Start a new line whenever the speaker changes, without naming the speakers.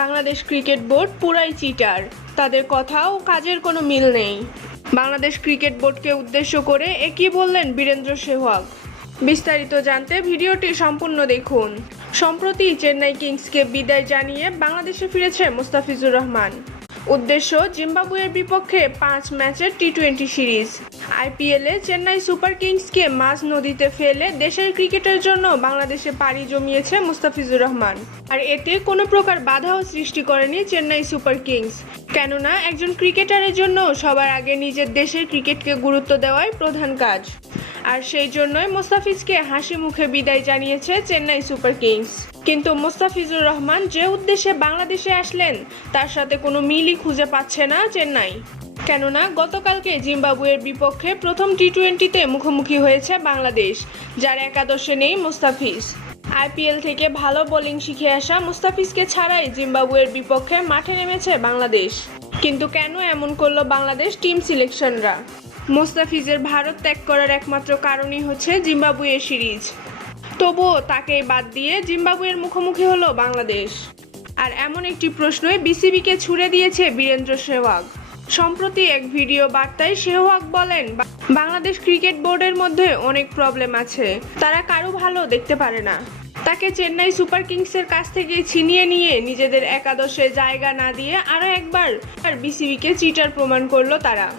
Bangladesh cricket board পুরাই cheater. তাদের কথা ও কাজের কোনো মিল নেই। বাংলাদেশ ক্রিকেট বোর্ডকে উদ্দেশ্য করে একই বললেন বীরেন্দ্র সেহওয়াগ। বিস্তারিত জানতে ভিডিওটি সম্পূর্ণ দেখুন। সম্প্রতি চেন্নাই কিংসকে বিদায় জানিয়ে বাংলাদেশে ফিরেছে মোস্তাফিজুর রহমান। উদ্দেশ্য জিম্বাবুয়ের বিপক্ষে পাঁচ ম্যাচের টি টোয়েন্টি সিরিজ। আইপিএলে চেন্নাই সুপার কিংসকে মাঝ নদীতে ফেলে দেশের ক্রিকেটের জন্য বাংলাদেশে পাড়ি জমিয়েছে মুস্তাফিজুর রহমান। আর এতে কোনো প্রকার বাধাও সৃষ্টি করেনি চেন্নাই সুপার কিংস। কেননা, একজন ক্রিকেটারের জন্য সবার আগে নিজের দেশের ক্রিকেটকে গুরুত্ব দেওয়াই প্রধান কাজ। আর সেই জন্যই মোস্তাফিজকে হাসি মুখে বিদায় জানিয়েছে চেন্নাই সুপার কিংস। কিন্তু মোস্তাফিজুর রহমান যে উদ্দেশ্যে বাংলাদেশে আসলেন, তার সাথে কোনো মিলই খুঁজে পাচ্ছে না চেন্নাই। কেননা, গতকালকে জিম্বাবুয়ের বিপক্ষে প্রথম টি টোয়েন্টিতে মুখোমুখি হয়েছে বাংলাদেশ, যার একাদশে নেই মুস্তাফিজ। আইপিএল থেকে ভালো বোলিং শিখে আসা মুস্তাফিজকে ছাড়াই জিম্বাবুয়ের বিপক্ষে মাঠে নেমেছে বাংলাদেশ। কিন্তু কেন এমন করল বাংলাদেশ টিম সিলেকশনরা? মোস্তাফিজের ভারত ত্যাগ করার একমাত্র কারণই হচ্ছে জিম্বাবুয়ে সিরিজ। তবুও তাকে বাদ দিয়ে জিম্বাবুয়ের মুখোমুখি হলো বাংলাদেশ। আর এমন একটি প্রশ্নই বিসিবিকে ছুড়ে দিয়েছে বীরেন্দ্র সেহওয়াগ। সম্প্রতি এক ভিডিও বার্তায় সেহওয়াগ বলেন, "বা- বাংলাদেশ ক্রিকেট বোর্ডের মধ্যে অনেক প্রবলেম আছে। তারা কারও ভালো দেখতে পারে না। তাকে চেন্নাই সুপার কিংসের কাছ থেকে ছিনিয়ে নিয়ে নিজেদের একাদশে জায়গা না দিয়ে আরও একবার বিসিবিকে চিটার প্রমাণ করল তারা।